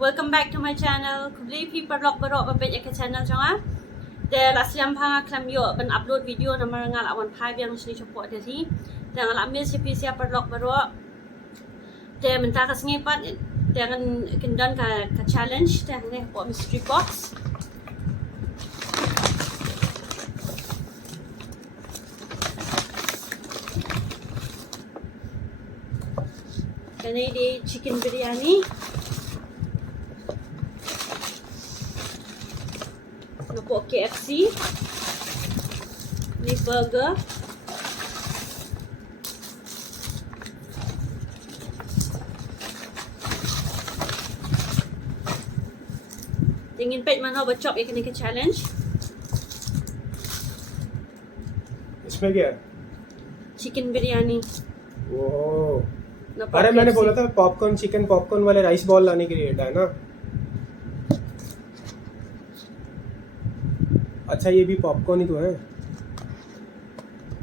Welcome back to my channel. Kubli pi parlok barok babet ya ke channel jonga. De lasiam phanga klam yo ban upload video na marangal awan phai biang sni support de thi. De ngal amil si pi sia parlok barok. De menta ka sngi pat de ngan kendan ka challenge de ne po mystery box. Ini di chicken biryani. Napo KFC. Ini burger. Tingin pet mana bacok ya kena ke challenge. इसमें क्या है? Chicken biryani. वो Napo अरे मैंने KFC. बोला था popcorn chicken popcorn वाले rice ball लाने के लिए है ना। अच्छा ये भी पॉपकॉर्न ही तो है।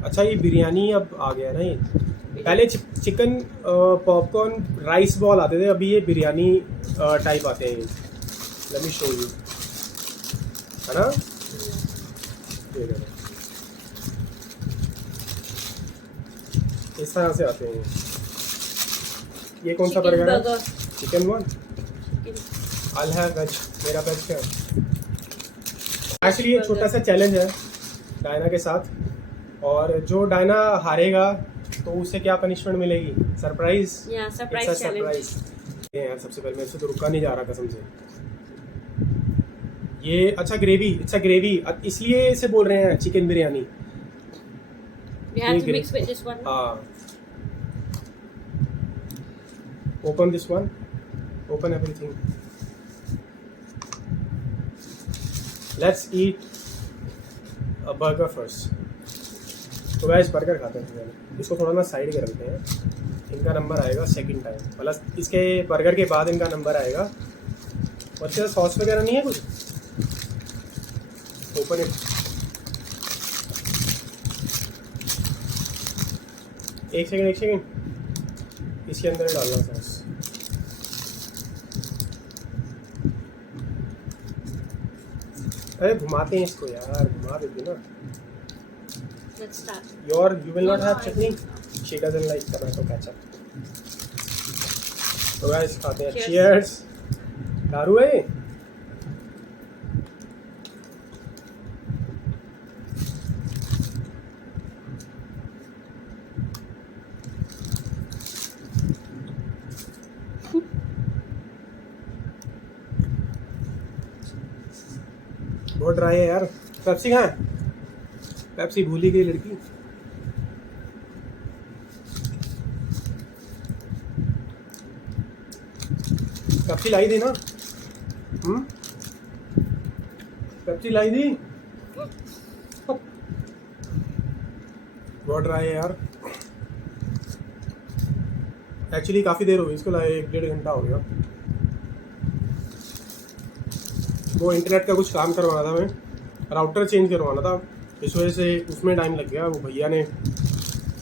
अच्छा ये बिरयानी अब आ गया ना। ये पहले चिकन पॉपकॉर्न राइस बॉल आते थे, अभी ये बिरयानी टाइप आते हैं। लेट मी शो यू, है ना। ये देखो, इस तरह से आते हैं। ये कौन सा बर्गर है? Chicken one. I'll have veg, मेरा वेज है। एक्चुअली ये छोटा सा चैलेंज है डायना के साथ, और जो डायना हारेगा तो उसे क्या पनिशमेंट मिलेगी? सरप्राइज। Yeah, surprise challenge. ये यार सबसे पहले मेरे से तो रुका नहीं जा रहा कसम से। ये अच्छा ग्रेवी, अच्छा ग्रेवी, इसलिए इसे बोल रहे हैं chicken biryani. We have to mix with this one. हाँ। Open this one. Open everything. Let's eat a burger first. तो गाइस बर्गर खाते हैं पहले। इसको थोड़ा ना साइड के रखते हैं। इनका नंबर आएगा सेकंड टाइम, मतलब इसके बर्गर के बाद इनका नंबर आएगा। और इसके सॉस वगैरह नहीं है कुछ? Open it. एक सेकंड इसके अंदर डालना सॉस। अरे घुमाते हैं इसको यार, घुमा देते ना। Let's start. You will not have chutney. She doesn't like tomato ketchup. तो गाइस खाते हैं। Cheers. दारू है? बहुत ड्राई है यार। पेप्सी कहाँ है? पेप्सी भूली गई लड़की। पेप्सी लाई दी ना? पेप्सी लाई दी। बहुत ड्राई है यार। एक्चुअली काफ़ी देर हो गई इसको लाए, 1-1.5 घंटा हो गया। वो इंटरनेट का कुछ काम करवाना था, मैं राउटर चेंज करवाना था, इस वजह से उसमें टाइम लग गया। वो भैया ने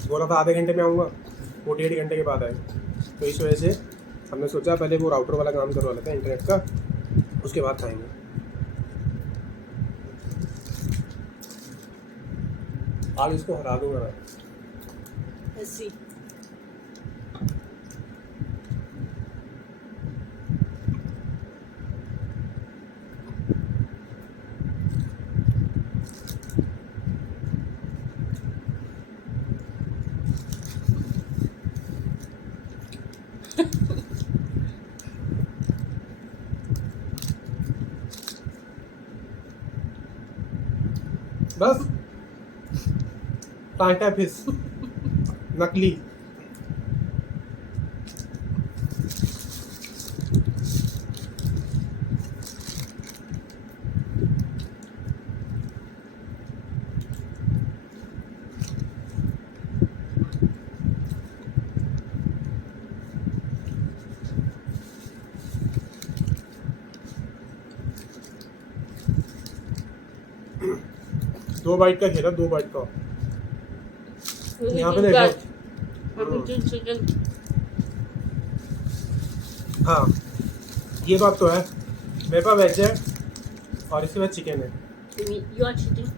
बोला था आधे घंटे में आऊँगा, वो 1.5 घंटे के बाद आए। तो इस वजह से हमने सोचा पहले वो राउटर वाला काम करवा लेते हैं इंटरनेट का, उसके बाद खाएंगे। आज इसको हरा दूंगा मैं। Let's see. बस टाटा फिश नकली। दो बाइट का खेला, 2 बाइट का। यहाँ पे देखो। हाँ ये बात तो है, मेरे पास वेज है और इसके बाद चिकन है। You are cheating.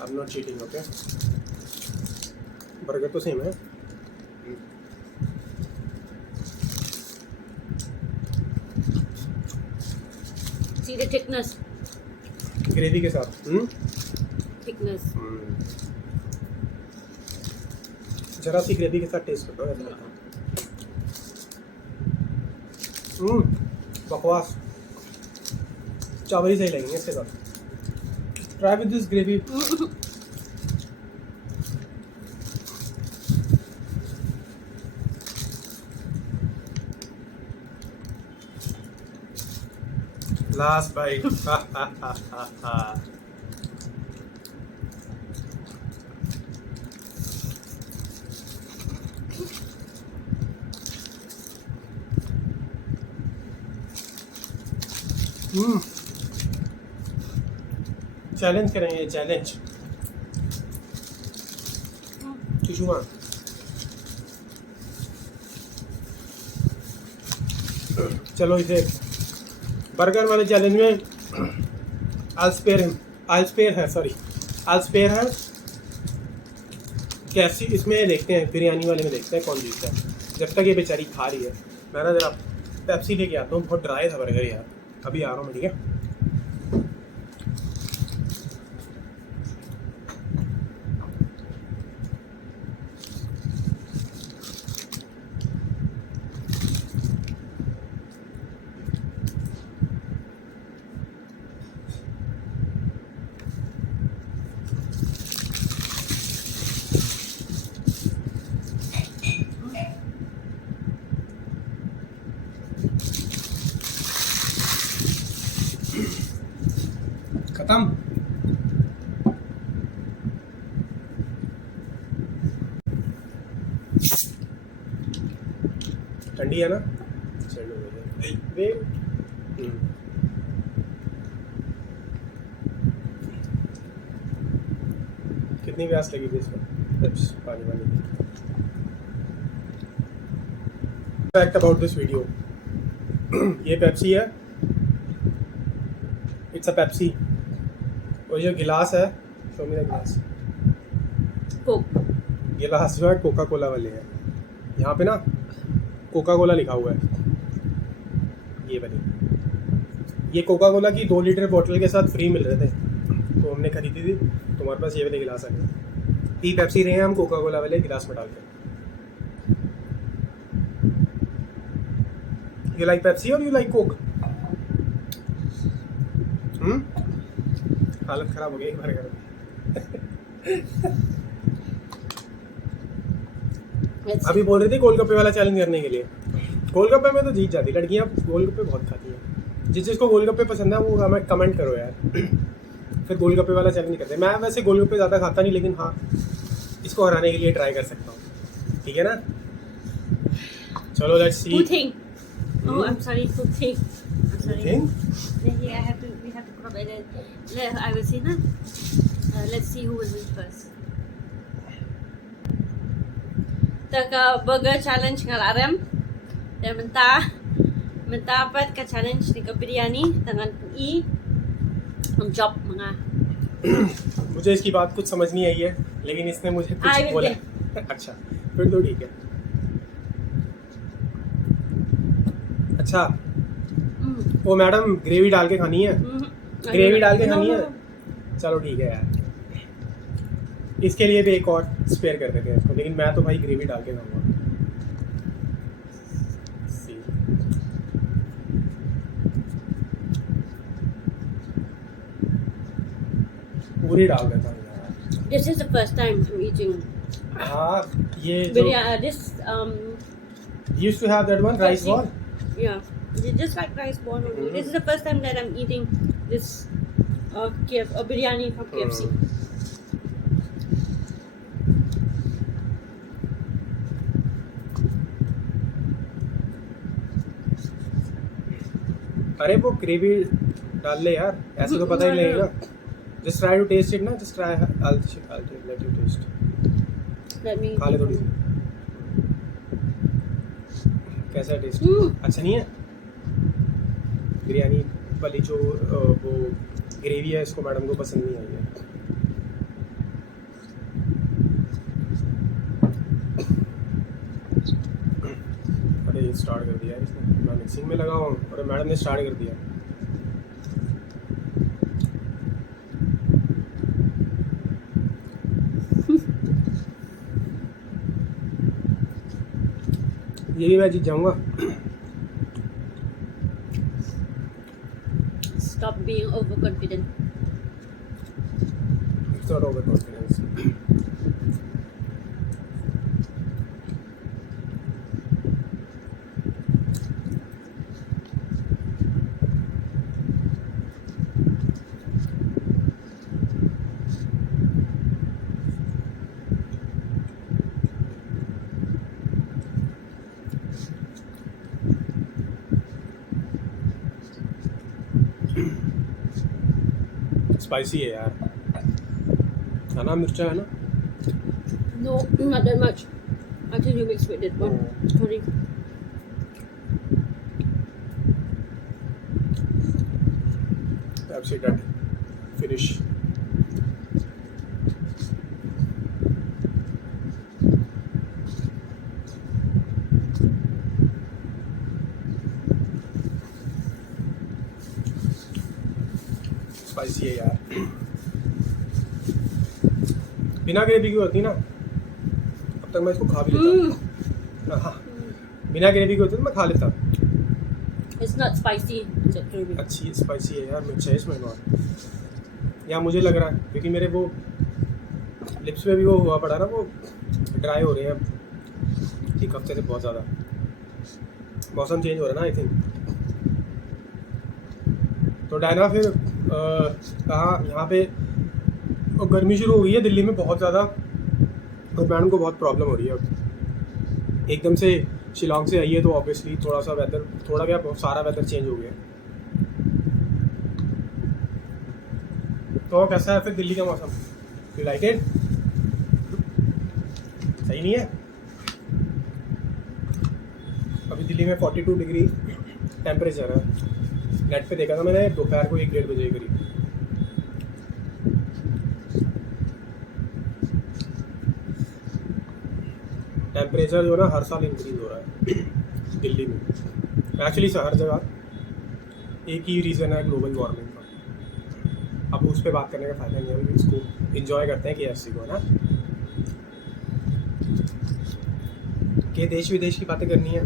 I'm not cheating, okay? Burger तो सेम है। See the thickness. ग्रेवी के साथ। Thickness. जरा सी ग्रेवी के साथ टेस्ट करता हूँ ऐसा लगता है। बकवास, चावल ही सही लगेंगे इसके साथ। Try with this gravy. Last bite. Challenge करेंगे, चैलेंज। टिशुआ चलो इसे बर्गर वाले चैलेंज में I'll spare her कैसी इसमें देखते हैं, बिरयानी वाले में देखते हैं कौन जीतता है। जब तक ये बेचारी खा रही है मैं ना जरा पेप्सी लेके आता हूँ। बहुत ड्राई था बर्गर यार। अभी आ रहा हूँ मैं, ठीक है? खत्म। ठंडी है ना? चलो वे कितनी प्यास लगी थी इसमें पानी वाली। फैक्ट अबाउट दिस वीडियो, ये पेप्सी है, इट्स अ पेप्सी। और ये गिलास है, शो मी द गिलास। गिलास जो है कोका कोला वाले हैं। यहाँ पे ना कोका कोला लिखा हुआ है, ये वाली। ये कोका कोला की 2 लीटर बोतल के साथ फ्री मिल रहे थे, तो हमने खरीदी थी। तुम्हारे पास ये वाले गिलास आ गए। पी पेप्सी रहे हैं हम कोका कोला वाले गिलास में डाल के। यू लाइक पेप्सी और यू लाइक कोक? हालत खराब हो गई हमारे घर में। अभी बोल रहे थे गोलगप्पे वाला चैलेंज करने के लिए। गोलगप्पे में तो जीत जाती लड़कियां, गोलगप्पे बहुत खाती हैं। जिसको गोलगप्पे पसंद है वो हमें कमेंट करो यार। फिर गोलगप्पे वाला चैलेंज करते हैं। मैं वैसे गोलगप्पे ज़्यादा खाता नहीं, लेकिन हाँ इसको हराने के लिए ट्राई कर सकता हूँ, ठीक है ना? चलो let's see. Oh, I'm sorry, cooking. I'm sorry. Cooking? Yeah, we have to crop it. I will see na. Let's see who will win first. Taka burger challenge ngal arem. Dan menta pat ka challenge ni ka biryani dengan i ang job mga. मुझे इसकी बात कुछ समझ नहीं आई है, लेकिन इसने मुझे कुछ बोला। अच्छा फिर तो ठीक है। अच्छा वो मैडम ग्रेवी डाल के खानी है? ग्रेवी डाल के खानी है? चलो ठीक है यार, इसके लिए भी एक और स्पेयर कर देते हैं इसको। लेकिन मैं तो भाई ग्रेवी डाल के खाऊंगा। पूरी डाल देता हूँ यार। This is the first time I'm eating. हाँ ये This used to have that one rice ball. Yeah, just like rice ball only. This is the first time that I'm eating this biryani from KFC. अरे वो gravy डाल ले यार, ऐसे तो पता ही नहीं लगेगा। Just try to taste it ना, just try. I'll let you taste. Let me. खा ले थोड़ी सी। कैसा है टेस्ट? अच्छा नहीं है? बिरयानी वाली जो वो ग्रेवी है इसको मैडम को पसंद नहीं आई है। अरे स्टार्ट कर दिया इसने, मैं मिक्सिंग में लगा हूँ और मैडम ने स्टार्ट कर दिया। ये भी मैं जीत जाऊँगा। Stop being overconfident. It's not overconfidence. Spicy है यार, खाना मिर्चा है ना। No, not that much. I think you mix with that one. Sorry. That's it, done. Finish. Spicy है यार, बिना ग्रेवी की होती ना अब तक मैं इसको खा भी लेता। हाँ, बिना ग्रेवी की होती तो मैं खा लेता। It's not spicy. It's actually. अच्छी स्पाइसी है यार, मिर्च है इसमें बहुत। या मुझे लग रहा है क्योंकि मेरे वो लिप्स में भी वो हुआ पड़ा ना, वो ड्राई हो रहे हैं अब एक हफ्ते से बहुत ज़्यादा। मौसम चेंज हो रहा है ना आई थिंक। तो डायना फिर कहाँ यहाँ पे गर्मी शुरू हो गई है दिल्ली में बहुत ज़्यादा, और मैडम को बहुत प्रॉब्लम हो रही है अब। एकदम से शिलोंग से आई है तो ऑब्वियसली थोड़ा सा वेदर, थोड़ा क्या सारा वेदर चेंज हो गया। तो कैसा है फिर दिल्ली का मौसम? You like it? सही नहीं है? अभी दिल्ली में 42 डिग्री टेम्परेचर है। नेट पे देखा था मैंने दोपहर को 1-1:30 बजे के करीब। टेम्परेचर जो है ना हर साल इंक्रीज हो रहा है दिल्ली में। एक्चुअली हर जगह एक ही रीज़न है ग्लोबल वार्मिंग का। अब उस पर बात करने का फ़ायदा नहीं है, अभी इसको इंजॉय करते हैं KFC को ना। कि देश विदेश की बातें करनी है?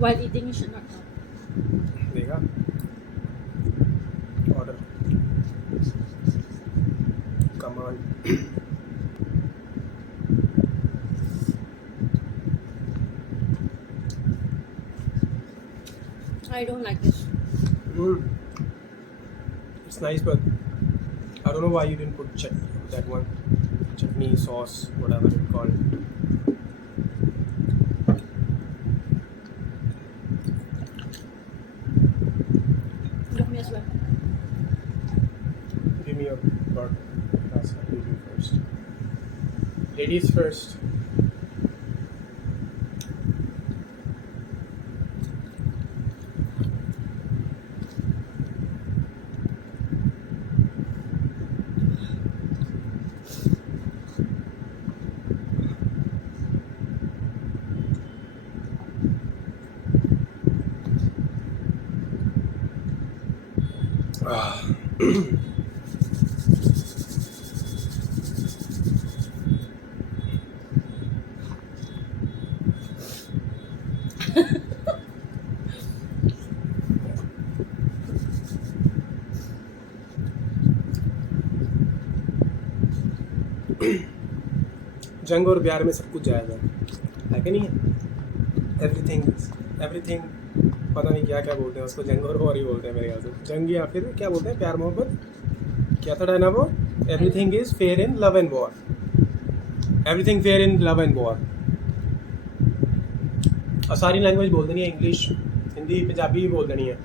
While eating, you should not talk. देखा order command. I don't like this. It's nice, but I don't know why you didn't put that one chutney sauce, whatever it's called. Give me as well. Give me your card. That's what you do first. Ladies first. जंग और प्यार में सब कुछ जायज़ है कि नहीं है? एवरीथिंग पता नहीं क्या क्या बोलते हैं उसको, जंग और वॉर ही बोलते हैं मेरे ख्याल से। जंग या फिर क्या बोलते हैं, प्यार मोहब्बत, क्या था डायना वो? Everything is fair in love and war. Everything fair in love and war. और सारी लैंग्वेज बोल देनी है, इंग्लिश, हिंदी, पंजाबी भी बोल देनी है।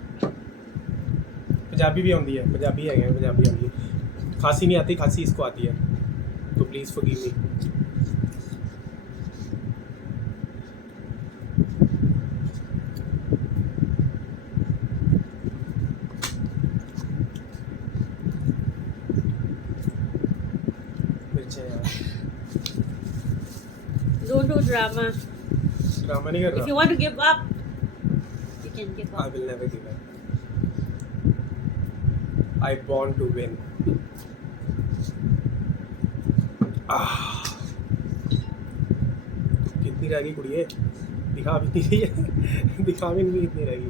पंजाबी भी आती है, पंजाबी है, पंजाबी आती है। खांसी नहीं आती, खांसी इसको आती है, तो please forgive me. drama. Drama नहीं कर If you रहा. want to give up, you can give I up. will never give up. I born to win. कितनी रह गई कुड़िए? दिखा भी नहीं रही है. दिखा भी नहीं कितनी रह गई.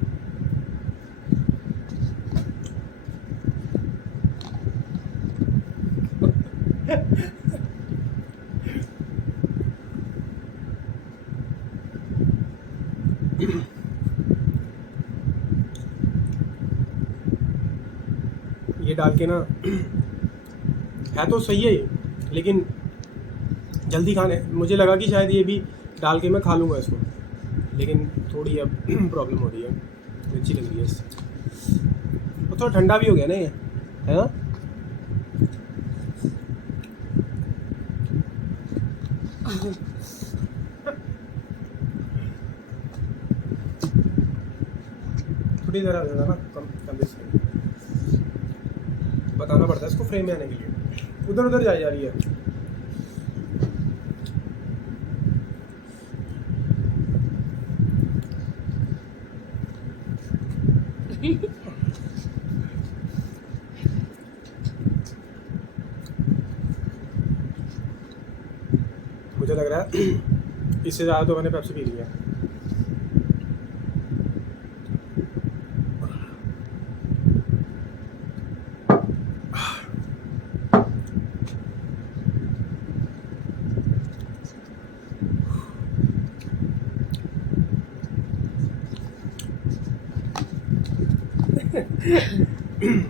ये डाल के ना है तो सही है ये, लेकिन जल्दी खाने मुझे लगा कि शायद ये भी डाल के मैं खा लूँगा इसको, लेकिन थोड़ी अब प्रॉब्लम हो रही है. अच्छी लग रही है इससे. वो थोड़ा ठंडा भी हो गया ना ये, है ना? थोड़ी देर आ जाएगा ना, कम कम इसमें बताना पड़ता है इसको फ्रेम में आने के लिए. उधर उधर जा रही है. मुझे लग रहा है इससे ज़्यादा तो मैंने पेप्सी पी ली है.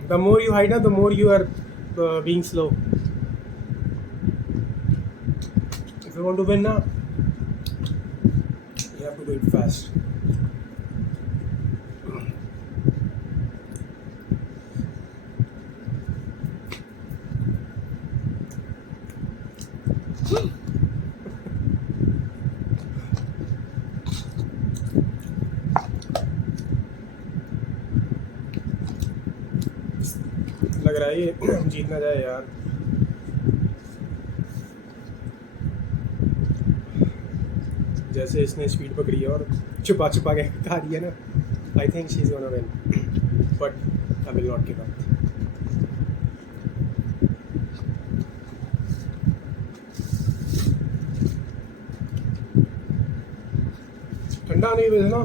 The more you hide, the more you are being slow. If you want to win now, you have to do it fast. लग रहा है ये जीतना जाए यार. जैसे इसने स्पीड पकड़ी है और छुपा छुपा के खा रही है ना. I think she is gonna win, but I will not give up. ठंडा नहीं वैसे ना,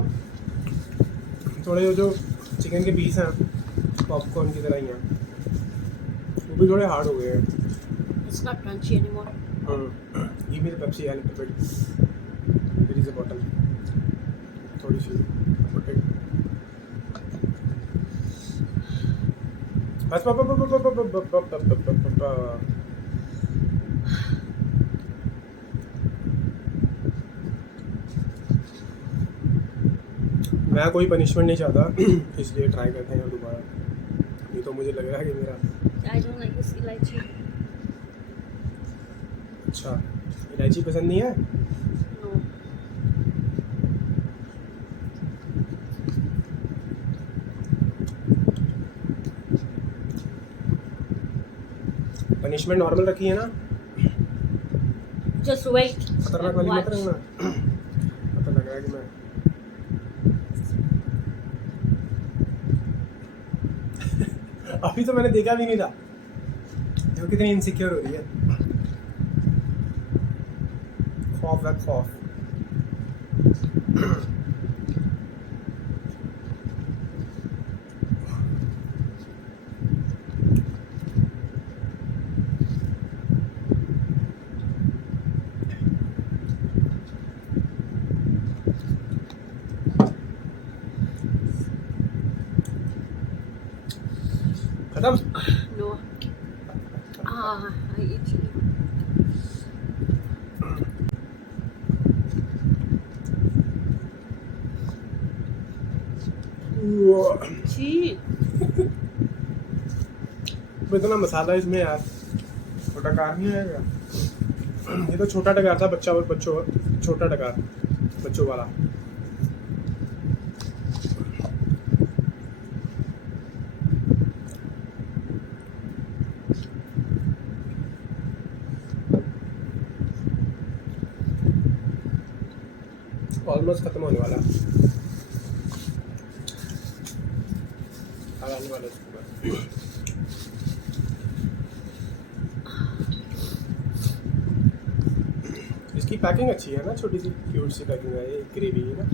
थोड़े जो चिकन के पीस हैं पॉपकॉर्न की तरह ही हैं, वो भी थोड़े हार्ड हो गए हैं. It's not crunchy anymore. Give me the Pepsi a little bit. There is a bottle. थोड़ी सी. Put it. बस मैं कोई पनिशमेंट नहीं चाहता, इसलिए ट्राई करते हैं दोबारा. ये तो मुझे लग रहा है कि मेरा I don't like this elaichi. अच्छा इलायची पसंद नहीं है. No. पनिशमेंट नॉर्मल रखी है ना. Just wait. खतरनाक and वाली मत watch. रखना. पता लग रहा है कि मैं अभी तो मैंने देखा भी नहीं था. देखो कितनी इनसिक्योर हो रही है. खौफ है खौफ. खत्म. No. I eat chili. छी. इतना मसाला इसमें यार. छोटा कार नहीं आएगा. ये तो छोटा डकार था बच्चों छोटा डकार बच्चों वाला. ऑलमोस्ट खत्म होने वाला अब आने वाला इसके ऊपर। इसकी पैकिंग अच्छी है ना, छोटी सी क्यूट सी पैकिंग है। ये ग्रेवी है ना,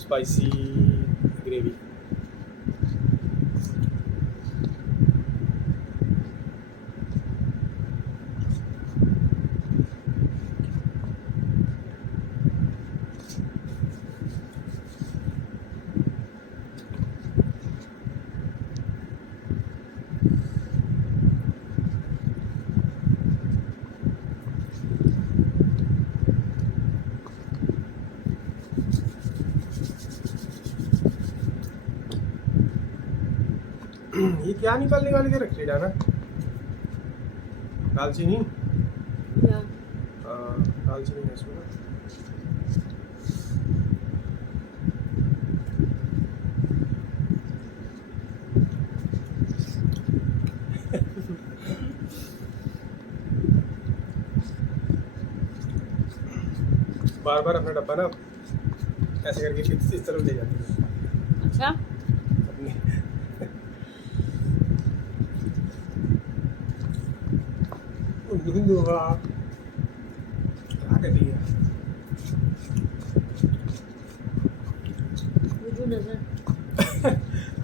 स्पाइसी ग्रेवी। ये क्या निकाल के रख रही है ना, दालचीनी। या दालचीनी है इसमें ना। बार बार अपना डब्बा ना ऐसे करके इस तरफ ले जाती है अच्छा अपनी। क्या कर रही है? मुझे नजर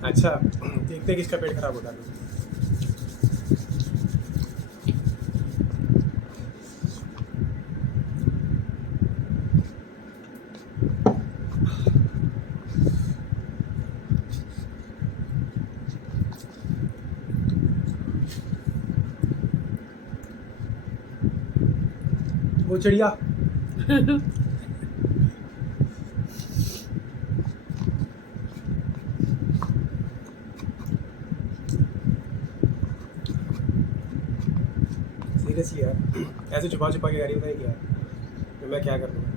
अच्छा देखते हैं किसका पेट खराब होता है। वो चिड़िया सीरियसली यार, ऐसे छुपा छुपा के गाड़ी बताइए क्या है, तो मैं क्या कर दूँगा।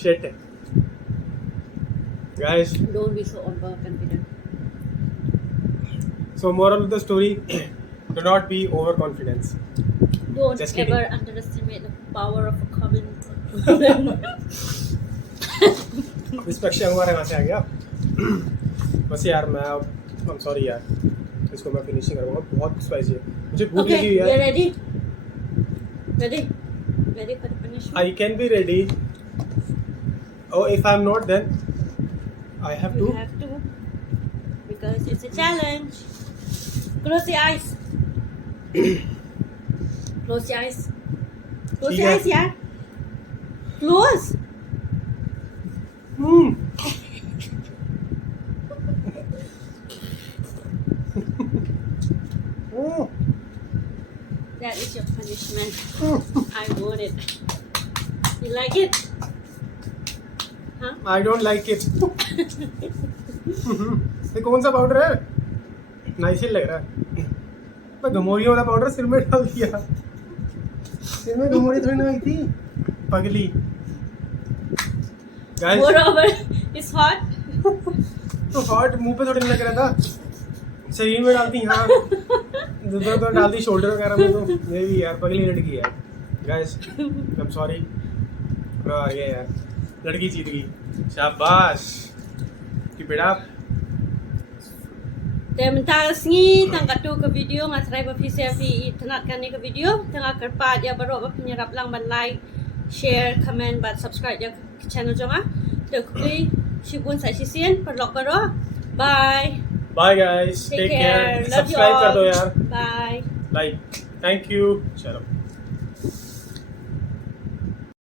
Shit. Guys, don't be so overconfident. so moral of the story, do not be overconfident. Don't Just kidding. ever underestimate the power of a comment. इस पक्षी हमारे यहाँ से आ गया। बस यार मैं अब सॉरी यार, इसको मैं फिनिशिंग करूँगा, बहुत स्पाइसी है, मुझे भूख लगी Okay, हुई you're है। ready? Ready for the punishment? I can be ready. Oh, if I'm not, then I have You to. have to, because it's a challenge. Close your eyes. Close your eyes. Close your eyes, yeah. Close. Hmm. Oh. That is your punishment. I want it. You like it? Huh? I don't like it. ये कौन सा powder है? Nice he लग रहा है। मैं गमोरी वाला powder सिर में डाल दिया। सिर में गमोरी थोड़ी ना आई थी, पगली। Guys, Moreover, it's hot. तो हॉट मुंह पे थोड़ी लग रहा था, शरीर में डालती। हाँ तो डालती शोल्डर वगैरह में, तो ये भी यार पगली लड़की है। गाइस आई एम सॉरी, मैं आ गया यार, लड़की जीत गई, शाबाश। Keep it up. Dan mentang sengi tang katu ke video ngat try berfisi tenatkan ni ke video tengah kerpat ya baru apa penyerap lang ban like, share, comment, ban subscribe ya ke channel jonga. Tek kui shibun sai sisien perlok baro. Bye. Bye guys, take care, Love you subscribe कर दो all. यार, Bye. Like, thank you, चलो।